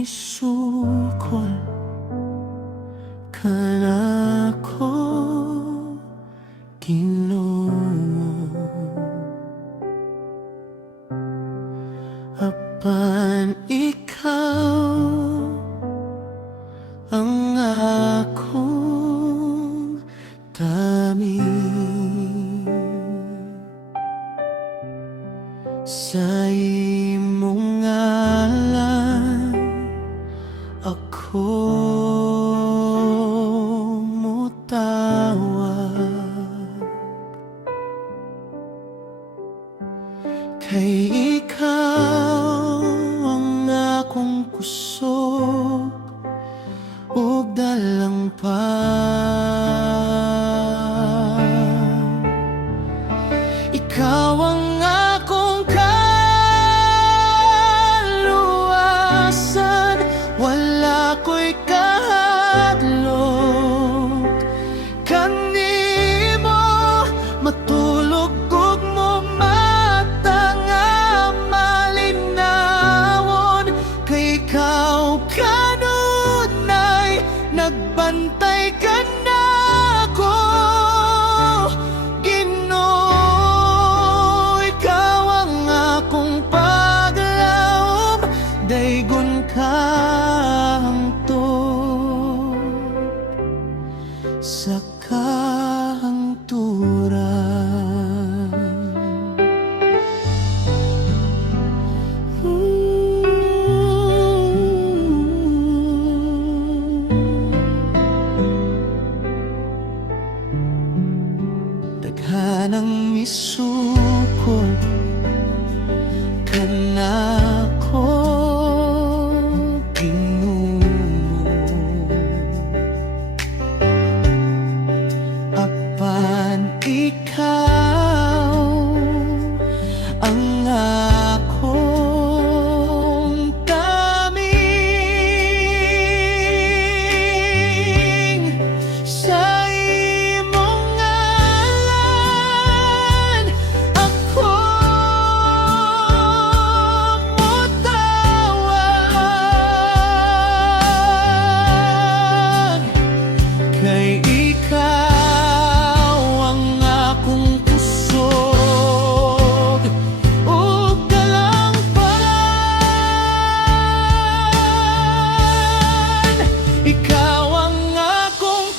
isukol ka na ko, Ginoo. Apan ikaw ang akong dami, sa imong ngalan ako mutawag, kay ikaw ang akong kusog ug dalang pa. Ikaw ang akong kaluwasan, wala ko'y kahadlok. Kanimo matulog ug mo mata nga malinawon, kay ikaw kanunay nagbantay ka nako, Ginoo. Ikaw ang akong paglaom, daygon ka hangtod sa kahangturan. Daghanang isukol ka na ko, Ginoo. Apan ikaw ang akong daming, sa imong ngalan ako mutawag, kay ikaw ang akong kusog ug dalang paran. Ikaw ang akong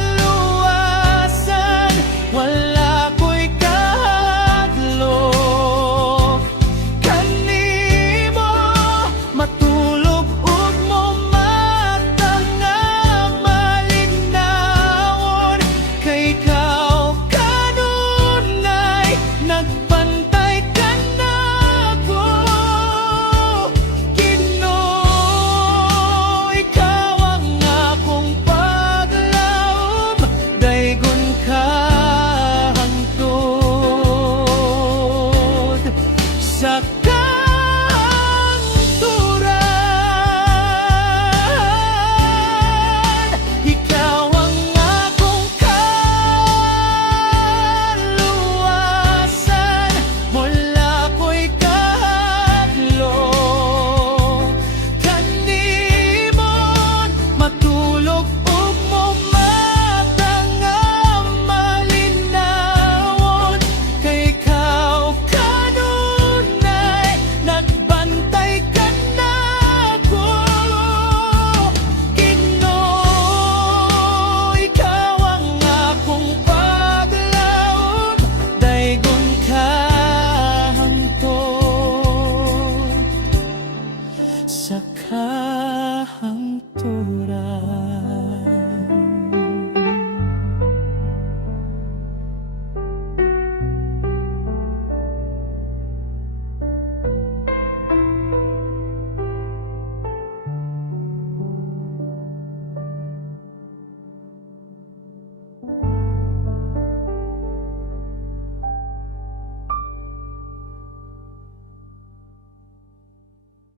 kaluwasan, wala ko'y kahadlok. Kanimo matulog ug mo mata nga malinawon, kay ikaw kanunay nagbantay ka nako, Ginoo. Ikaw ang akong paglaom, daygon ka hangtod sa kahangturan. Ikaw ang akong kaluwasan, wala ko'y kahadlok. Kanimon matulog ug mo mata nga malinawon, kay ikaw kanunay nagbantay ka nako, Ginoo. Ikaw ang akong paglaom, daygon ka hangtod sa kahangturan.